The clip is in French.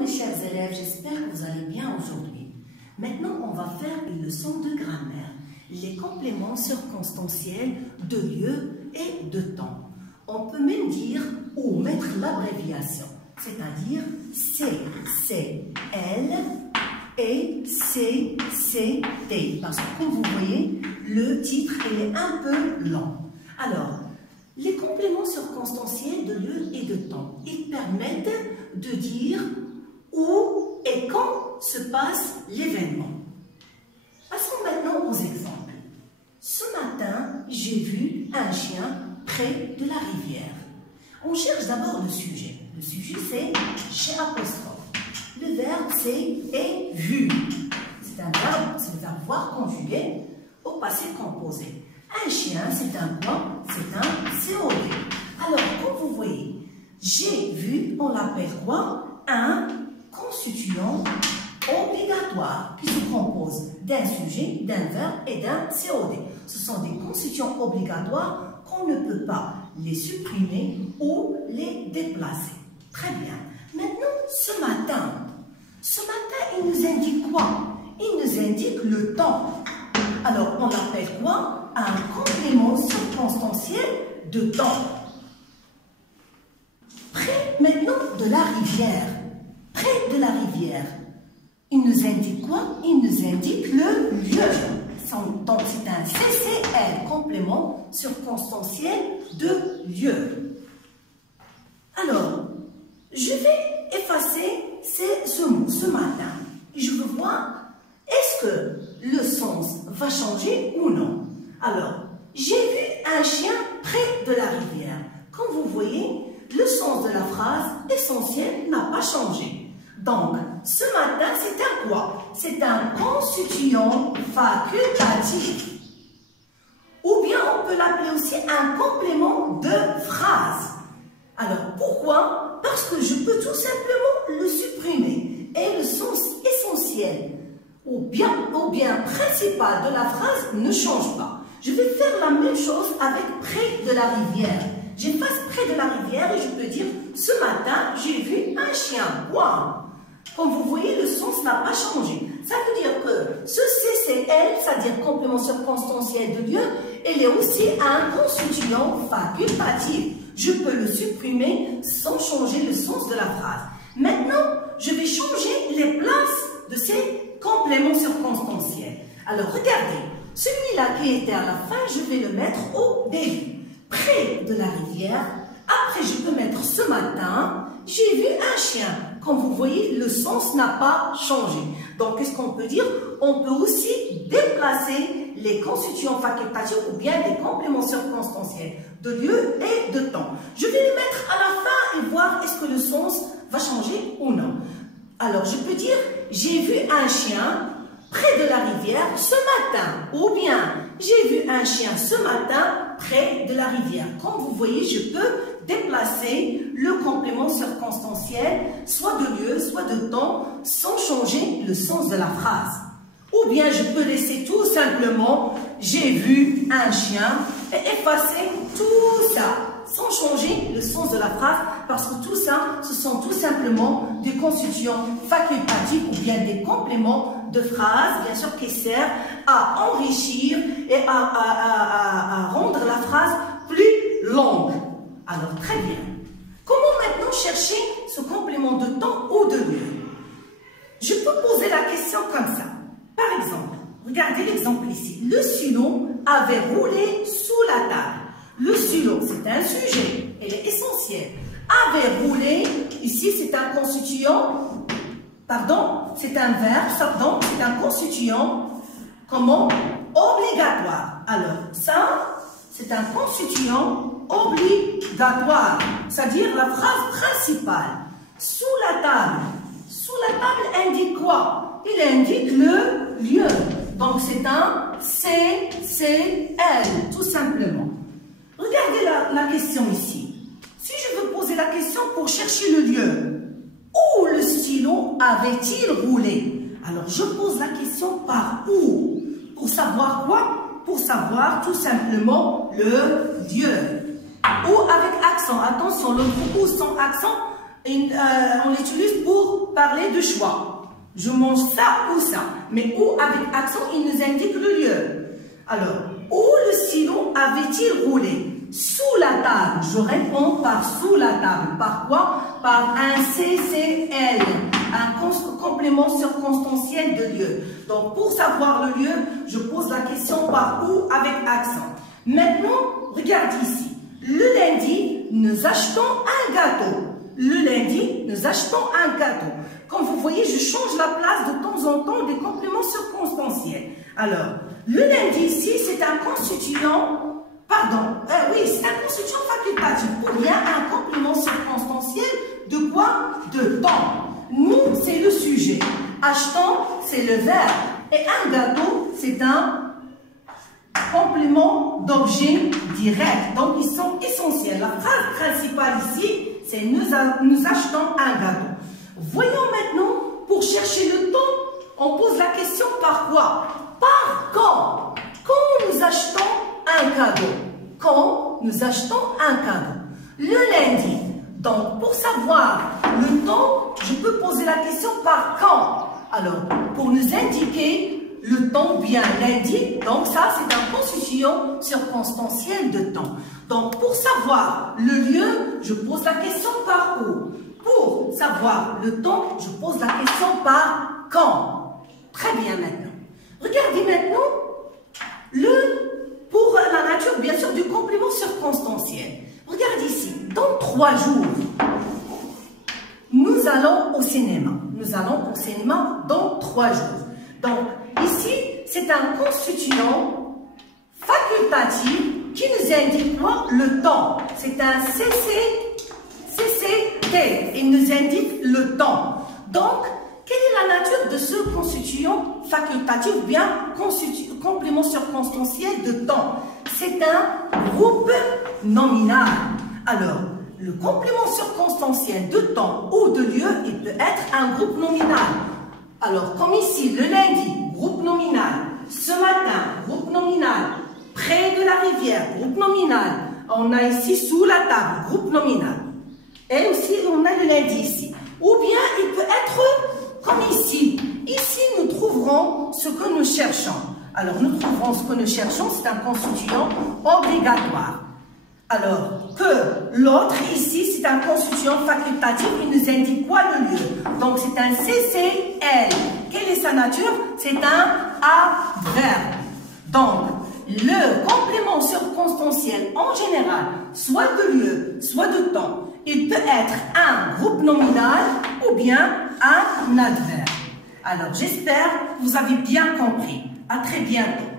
mes chers élèves, j'espère que vous allez bien aujourd'hui. Maintenant, on va faire une leçon de grammaire, les compléments circonstanciels de lieu et de temps. On peut même dire ou mettre l'abréviation, c'est-à-dire C, C, L et C, C, T. Parce que comme vous voyez, le titre il est un peu long. Alors, les compléments circonstanciels de lieu et de temps, ils permettent de dire où et quand se passe l'événement. Passons maintenant aux exemples. Ce matin, j'ai vu un chien près de la rivière. On cherche d'abord le sujet. Le sujet, c'est chez apostrophe. Le verbe, c'est est vu. C'est un verbe voir conjugué au passé composé. Un chien, c'est un quoi? C'est un COD. Alors, comme vous voyez, j'ai vu, on l'appelle quoi? Un constituant obligatoire qui se compose d'un sujet, d'un verbe et d'un COD. Ce sont des constituants obligatoires qu'on ne peut pas les supprimer ou les déplacer. Très bien. Maintenant, ce matin, il nous indique quoi? Il nous indique le temps. Alors, on l'appelle quoi? Un complément circonstanciel de temps. Près maintenant de la rivière. Près de la rivière. Il nous indique quoi? Il nous indique le lieu. Donc, c'est un CCL, complément circonstanciel de lieu. Alors, je vais effacer ce mot, ce matin. Je veux voir, est-ce que le sens va changer ou non? Alors, j'ai vu un chien près de la rivière. Comme vous voyez, le sens de la phrase essentielle n'a pas changé. Donc, ce matin, c'est un quoi? C'est un constituant facultatif. Ou bien on peut l'appeler aussi un complément de phrase. Alors, pourquoi? Parce que je peux tout simplement le supprimer. Et le sens essentiel ou bien principal de la phrase ne change pas. Je vais faire la même chose avec près de la rivière. J'efface près de la rivière et je peux dire ce matin, j'ai vu un chien. Wow. Comme vous voyez, le sens n'a pas changé. Ça veut dire que ce CCL, c'est-à-dire complément circonstanciel de lieu, il est aussi un constituant facultatif. Je peux le supprimer sans changer le sens de la phrase. Maintenant, je vais changer les places de ces compléments circonstanciels. Alors, regardez. Celui-là qui était à la fin, je vais le mettre au début. Près de la rivière. Après, je peux mettre ce matin. J'ai vu un chien. Comme vous voyez, le sens n'a pas changé. Donc, qu'est-ce qu'on peut dire? On peut aussi déplacer les constituants facultatifs ou bien des compléments circonstanciels de lieu et de temps. Je vais les mettre à la fin et voir est-ce que le sens va changer ou non. Alors, je peux dire, j'ai vu un chien près de la rivière ce matin. Ou bien, j'ai vu un chien ce matin près de la rivière. Comme vous voyez, je peux déplacer le complément circonstanciel, soit de lieu, soit de temps, sans changer le sens de la phrase. Ou bien, je peux laisser tout simplement, j'ai vu un chien, et effacer tout ça, sans changer le sens de la phrase, parce que tout ça, ce sont tout simplement des constituants facultatifs ou bien des compléments de phrases, bien sûr, qui servent à enrichir et à rendre la phrase plus longue. Alors, très bien. Comment maintenant chercher ce complément de temps ou de lieu? Je peux poser la question comme ça. Par exemple, regardez l'exemple ici. Le stylo avait roulé sous la table. Le stylo, c'est un sujet, il est essentiel. Avait roulé, ici c'est un constituant, pardon, c'est un verbe, pardon, c'est un constituant, comment? Obligatoire. Alors, ça, c'est un constituant obligatoire, c'est-à-dire la phrase principale. Sous la table indique quoi? Il indique le lieu. Donc, c'est un CCL, tout simplement. Regardez la question ici. Si je veux poser la question pour chercher le lieu, où le stylo avait-il roulé? Alors, je pose la question par où? Pour savoir quoi? Pour savoir tout simplement le lieu. Ou avec accent. Attention, le ou sans accent, on l'utilise pour parler de choix. Je mange ça ou ça. Mais où avec accent, il nous indique le lieu. Alors, où le stylo avait-il roulé? Sous la table. Je réponds par sous la table. Par quoi? Par un CCL, un complément circonstanciel de lieu. Donc, pour savoir le lieu, je pose la question par où avec accent. Maintenant, regarde ici. Le lundi, nous achetons un gâteau. Le lundi, nous achetons un gâteau. Comme vous voyez, je change la place de temps en temps des compléments circonstanciels. Alors, le lundi ici, c'est un constituant, oui, c'est un constituant facultatif ou bien un complément circonstanciel de quoi? De temps. Nous, c'est le sujet. Achetons, c'est le verbe. Et un gâteau, c'est un complément d'objet direct. Donc, ils sont essentiels. La phrase principale ici, c'est nous achetons un gâteau. Voyons maintenant, pour chercher le temps, on pose la question par quoi? Par quand? Quand nous achetons un cadeau. Quand nous achetons un cadeau. Le lundi. Donc, pour savoir le temps, je peux poser la question par quand? Alors, pour nous indiquer le temps bien lundi, donc ça, c'est un constituant circonstanciel de temps. Donc, pour savoir le lieu, je pose la question par où? Pour savoir le temps, je pose la question par quand? Très bien maintenant. Regardez maintenant pour la nature, bien sûr, du complément circonstanciel. Regardez ici. Dans 3 jours, nous allons au cinéma. Nous allons au cinéma dans 3 jours. Donc, ici, c'est un constituant facultatif qui nous indique quoi? Le temps. C'est un CCT. Il nous indique le temps. Donc, quelle est la nature de ce constituant facultatif ou bien complément circonstanciel de temps? C'est un groupe nominal. Alors, le complément circonstanciel de temps ou de lieu, il peut être un groupe nominal. Alors, comme ici, le lundi, groupe nominal. Ce matin, groupe nominal. Près de la rivière, groupe nominal. On a ici sous la table, groupe nominal. Et aussi, on a le lundi ici. Ou bien, il peut être comme ici. Ici, nous trouverons ce que nous cherchons. Alors, nous trouverons ce que nous cherchons, c'est un constituant obligatoire. Alors, que l'autre ici, c'est un constituant facultatif, il nous indique quoi le lieu? Donc, c'est un CCL. Quelle est sa nature? C'est un adverbe. Donc, le complément circonstanciel en général, soit de lieu, soit de temps, il peut être un groupe nominal ou bien un adverbe. Alors, j'espère que vous avez bien compris. À très bientôt.